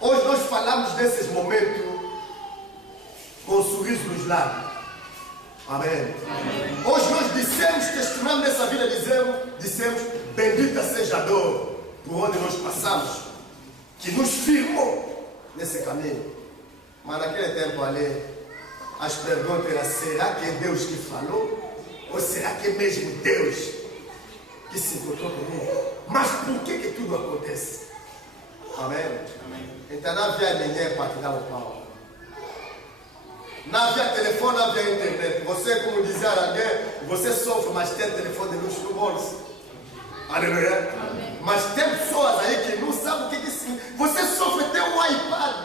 Hoje nós falamos desses momentos com um sorriso nos lábios. Amém. Amém. Hoje nós dissemos, testemunhamos nessa vida, dissemos, bendita seja a dor por onde nós passamos, que nos firmou nesse caminho. Mas naquele tempo ali, as perguntas eram, será que é Deus que falou? Ou será que é mesmo Deus que se encontrou comigo? Mas por que tudo acontece? Amém? Amém. Então não havia ninguém para te dar o pau. Não havia telefone, não havia internet. Você, como dizia alguém, você sofre, mas tem telefone de luxo no bolso. Aleluia. Amém. Mas tem pessoas aí que não sabem o que significa. Você sofre, tem um iPad.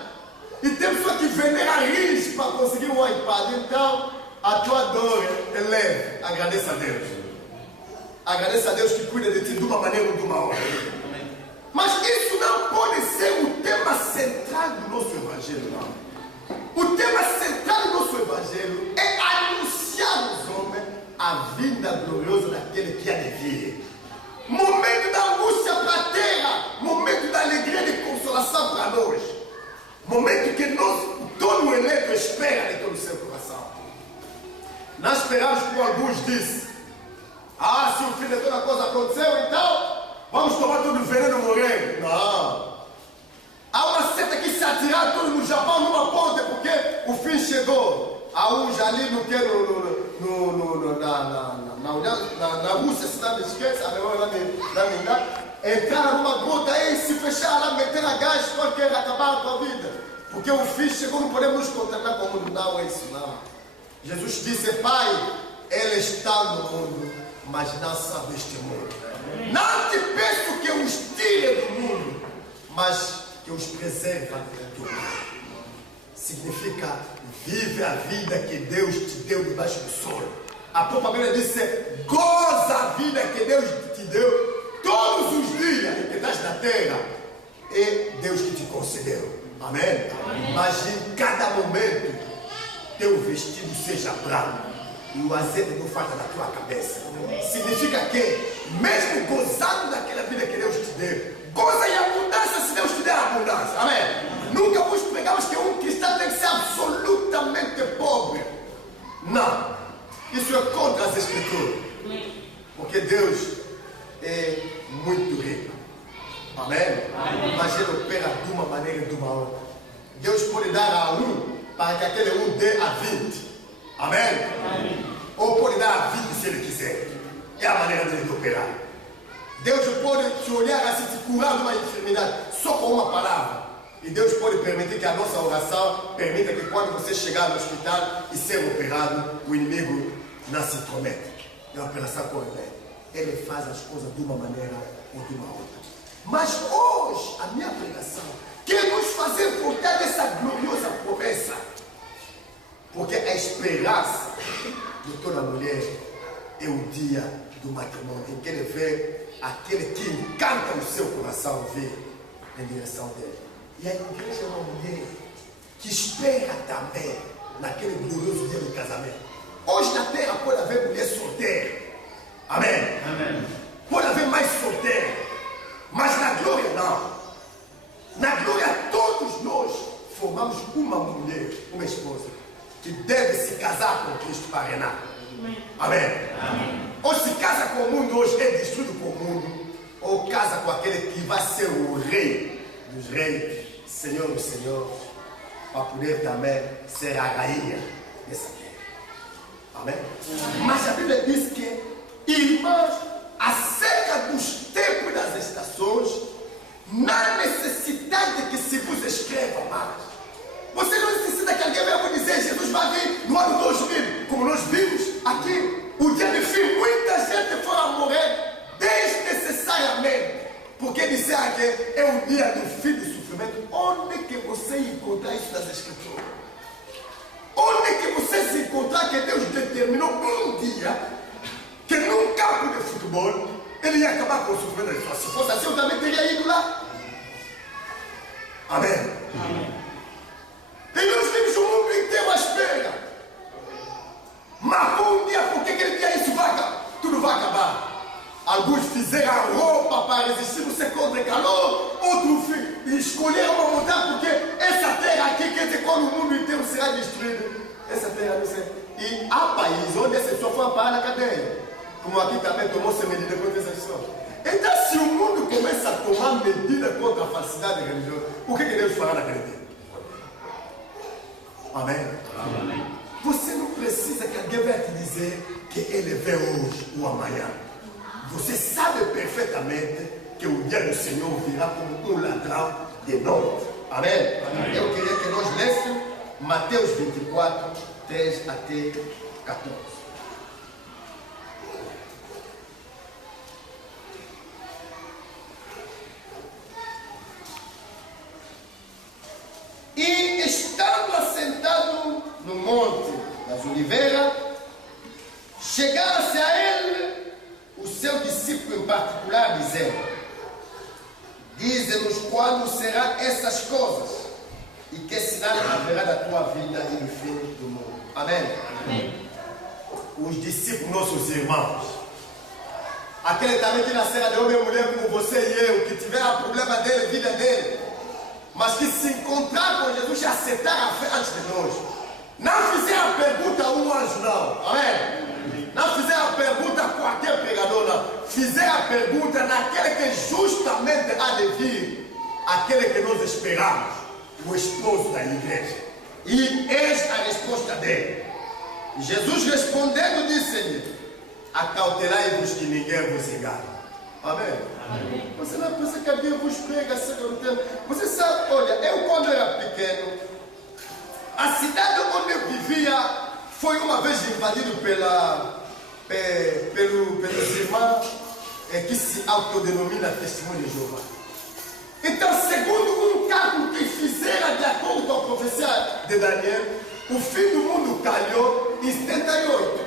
E tem pessoas que venderam rins para conseguir um iPad. Então, a tua dor é leve. Agradeça a Deus. Agradeça a Deus que cuida de ti de uma maneira ou de uma outra. Mas isso não pode ser o tema central do nosso evangelho, não. O tema central do nosso evangelho é anunciar aos homens a vinda gloriosa daquele que há de vir. Momento da angústia para a terra, momento da alegria e de consolação para nós. Momento que todo o eleito espera de todo o seu coração. Nós esperamos que alguns dizem, se o fim de toda coisa aconteceu, então vamos tomar todo o veneno e morrer. Não. Há uma seta que se atiraram todos no Japão numa ponte porque o fim chegou. Há uns ali no que na Rússia, se não me esquece, entraram numa gruta e se fecharam lá, meteram a gás porque acabaram com a vida. Porque o fim chegou, não podemos nos contaminar com o mundo. Não é isso, não. Jesus disse, Pai, Ele está no mundo, mas não sabe este mundo. Não te peço que os tire do mundo, mas que os preserva do mundo. Significa, vive a vida que Deus te deu debaixo do sol. A própria Bíblia diz, goza a vida que Deus te deu todos os dias que estás na terra. É Deus que te concedeu. Amém? Amém? Mas em cada momento, teu vestido seja branco e o azeite não falta da tua cabeça. Significa que, mesmo gozando daquela vida que Deus te deu, goza em abundância se Deus te der abundância. Amém? Nunca vos pregamos que um cristão tem que ser absolutamente pobre. Não. Isso é contra as Escrituras. Porque Deus é muito rico. Amém? Amém? Mas Ele opera de uma maneira e de uma outra. Deus pode dar a um para que aquele um dê a 20. Amém? Amém? Ou pode dar a 20 se Ele quiser. É a maneira dele de operar. Deus pode te olhar assim, te curar de uma enfermidade só com uma palavra. E Deus pode permitir que a nossa oração permita que quando você chegar no hospital e ser operado, o inimigo não se intromete. É uma operação correta. Ele faz as coisas de uma maneira ou de uma outra. Mas hoje, a minha pregação quer nos fazer voltar dessa gloriosa promessa. Porque a esperança de toda mulher é o dia do matrimônio, em que ele vê aquele que encanta o seu coração vir em direção dele. E a igreja é uma mulher que espera também naquele glorioso dia do casamento. Hoje na terra pode haver mulher solteira. Amém? Amém. Pode haver mais solteira. Mas na glória não. Na glória todos nós formamos uma mulher, uma esposa, que deve se casar com Cristo para reinar. Amém? Amém. Ou se casa com o mundo, hoje é destruído com o mundo, ou casa com aquele que vai ser o rei dos reis, Senhor dos senhores, para poder também ser a rainha dessa terra. Amém? Mas a Bíblia diz que, irmãos, acerca dos tempos e das estações, não há necessidade de que se vos escreva mais. Você não necessita que alguém venha vos dizer, Jesus vai vir no ano 2000, como nós vimos aqui, o dia de fim, muita gente foi a morrer desnecessariamente, porque disseram que é o dia do fim do sofrimento. Onde que você encontrar isso nas Escrituras? Onde que você se encontrar que Deus determinou um dia que num campo de futebol ele ia acabar com o sofrimento? Se fosse assim, eu também teria ido lá. Amém? Amém. E nós temos o mundo inteiro à espera. Marcou um dia, porque aquele dia isso vai acabar. Tudo vai acabar. Alguns fizeram a roupa para resistir no contra calor, outros escolheram uma montanha porque terra, não sei. E há países onde essa pessoa foi parar na cadeia. Como aqui também tomou-se medida contra essa pessoa. Então, se o mundo começa a tomar medida contra a falsidade religiosa, o que Deus fará naquele tempo? Amém? Amém? Você não precisa que alguém venha te dizer que ele vê hoje ou amanhã. Você sabe perfeitamente que o dia do Senhor virá como um ladrão de noite. Amém? Amém? Eu queria que nós lêssemos Mateus 24, 13 até 14. E estando assentado no monte das Oliveiras, chegaram-se a ele o seu discípulo em particular, dizendo: dize-nos quando serão essas coisas e que sinal haverá da tua vida e no fim do mundo. Amém? Amém. Os discípulos, nossos irmãos, aquele também que nascerá de homem e mulher como você e eu, que tiver o problema dele, vida dele, mas que se encontrar com Jesus e aceitar a fé antes de nós, não fizer a pergunta a um anjo, não. Amém? Não fizer a pergunta a qualquer pregador, não. Fizer a pergunta naquele que justamente há de vir, aquele que nós esperamos, o esposo da igreja. E eis a resposta dele. Jesus respondendo disse-lhe: acautelai-vos que ninguém vos engane. Amém? Amém? Você não pensa que alguém vos prega acerca do tempo. Você sabe, olha, eu quando era pequeno, a cidade onde eu vivia foi uma vez invadida pelos irmãos que se autodenomina Testemunho de Jeová. Então, segundo um cálculo que fizeram de acordo com a profecia de Daniel, o fim do mundo calhou em 78.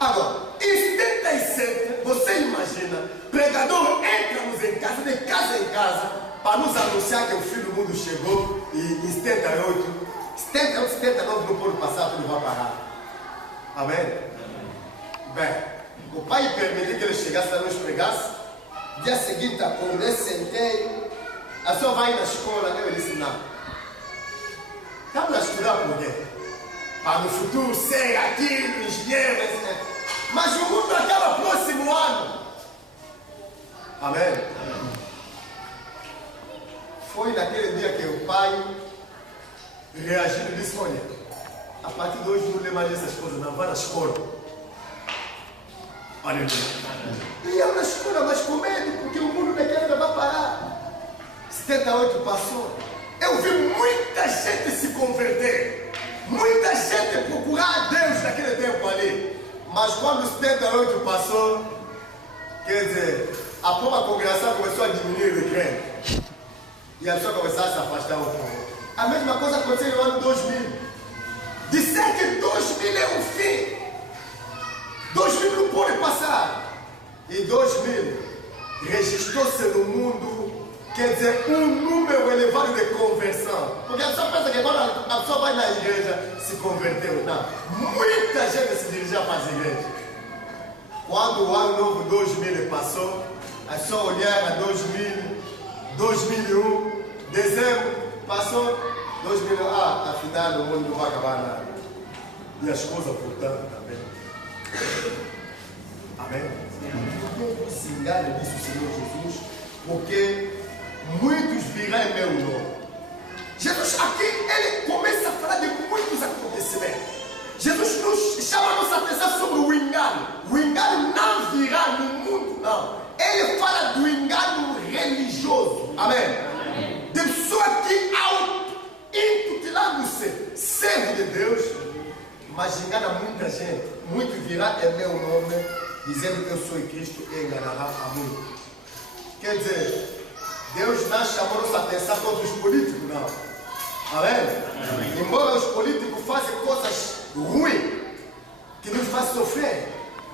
Agora, em 77, você imagina, pregador entra-nos em casa, para nos anunciar que o fim do mundo chegou e em 78, 78, 79 não pode passar, tudo vai parar. Amém? Bem, o pai permitiu que ele chegasse a nos pregasse. Dia seguinte, acordei, sentei. A senhora vai na escola? Eu disse: não. Estamos a estudar por quê? Para no futuro ser aquilo, engenheiro, etc. Mas o mundo acaba próximo ano. Amém? Foi naquele dia que o pai reagiu e disse: olha, a partir de hoje não lê mais essas coisas, não, vai na escola. Aleluia. E eu na escola, mas com medo, porque o mundo daquele vai parar. 78 passou. Eu vi muita gente se converter, muita gente procurar a Deus naquele tempo ali. Mas quando 78 passou, quer dizer, a própria congregação começou a diminuir o crente. E a pessoa começou a se afastar um pouco. A mesma coisa aconteceu no ano 2000. Disser que 2000 é o fim. 2000 não pode passar. E 2000 registrou-se no mundo, quer dizer, um número elevado de conversão. Porque a pessoa pensa que agora a pessoa vai na igreja, se converteu. Não. Muita gente se dirigia para as igrejas. Quando o ano novo 2000 passou, é só olhar a 2000, 2001, dezembro, passou, 2001, afinal o mundo não vai acabar nada. E as coisas voltando também. Amém? Não se engane disso, Senhor Jesus, porque muitos virão em meu nome. Jesus aqui, ele começa a falar de muitos acontecimentos. Jesus nos chama a nossa atenção sobre o engano. O engano não virá no mundo, não. Ele fala do engano religioso. Amém? Amém. De pessoa que intitulando-se servo de Deus, mas engana muita gente. Muito virá em meu nome, dizendo que eu sou Cristo, e enganará a muitos. Quer dizer, Deus não chamou nossa atenção contra os políticos, não. Amém? Amém? Embora os políticos façam coisas ruins, que nos fazem sofrer,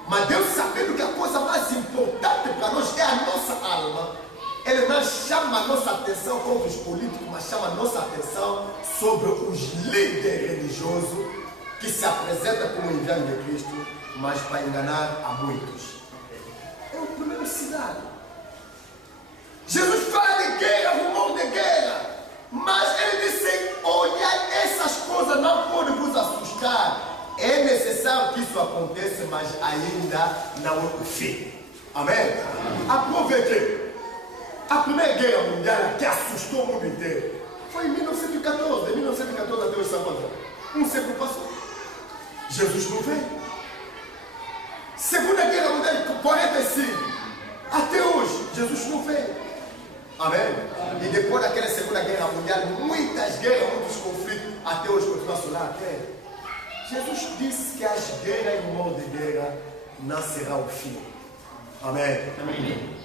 mas Deus, sabendo que a coisa mais importante para nós é a nossa alma, Ele não chama a nossa atenção contra os políticos, mas chama a nossa atenção sobre os líderes religiosos que se apresentam como enviados de Cristo, mas para enganar a muitos. É o primeiro sinal. Jesus fala de guerra, rumor de guerra, mas ele disse: olha, essas coisas não podem vos assustar, ainda não é o fim. Amém? Aproveitei. A Primeira Guerra Mundial que assustou o mundo inteiro foi em 1914. De 1914 até hoje, um século passou. Jesus não veio. Segunda Guerra Mundial, 45. Até hoje, Jesus não veio. Amém? E depois daquela Segunda Guerra Mundial, muitas guerras, muitos conflitos, até hoje continuam a solar a terra. Jesus disse que as guerras e o mal de guerra não será o fim. Amém? Amém.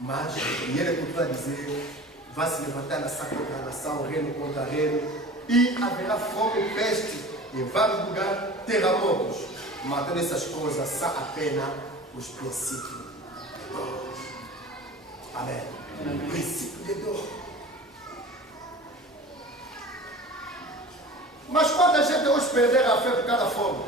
Mas, e ele continua a dizer, vai se levantar nação contra nação, reino contra reino, e haverá fome e peste em vários lugares, terremotos. Mas todas essas coisas são apenas os princípios. Amém. Amém. Princípio de dor. Mas quanta gente hoje perderam a fé por causa da fome?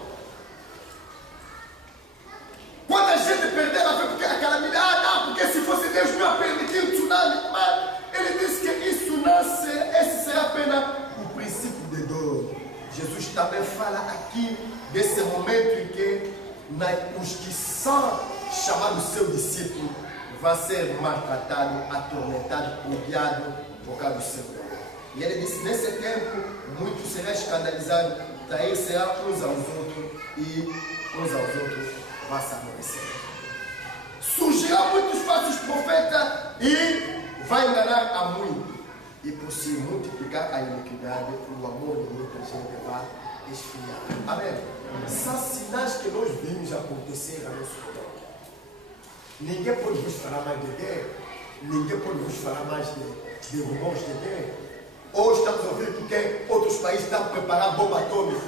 Quanta gente perderam a fé por causa da calamidade? Ah, não, porque se fosse Deus não ia permitir o tsunami. Mas ele disse que isso não será, esse será apenas o princípio de dor. Jesus também fala aqui desse momento em que os que são chamados seus discípulos vão ser maltratados, atormentados, odiados por causa do seu nome. E ele disse, nesse tempo, muitos serão escandalizados, trair será uns aos outros e uns aos outros vão se aborrecer. Surgirão muitos falsos profetas e vai enganar a muitos. E por se multiplicar a iniquidade, o amor de muita gente vai esfriar. Amém? São sinais que nós vimos acontecer a nosso redor. Ninguém pode vos falar mais de guerra. Ninguém pode vos falar mais de rumores de guerra. Hoje estamos ouvindo porque outros países estão preparando bomba atômica.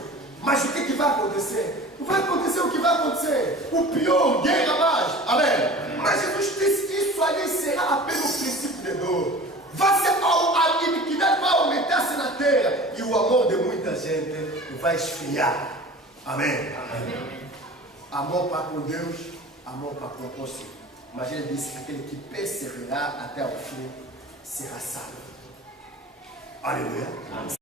Mas o que vai acontecer? Vai acontecer o que vai acontecer. O pior, guerra mais. Amém? Mas Jesus disse que isso ali será apenas o princípio de dor. A iniquidade vai aumentar-se na terra. E o amor de muita gente vai esfriar. Amém? Amém. Amor para com Deus, amor para com o próximo. Mas ele disse que aquele que perseverar até o fim será salvo. Aleluia. Amém.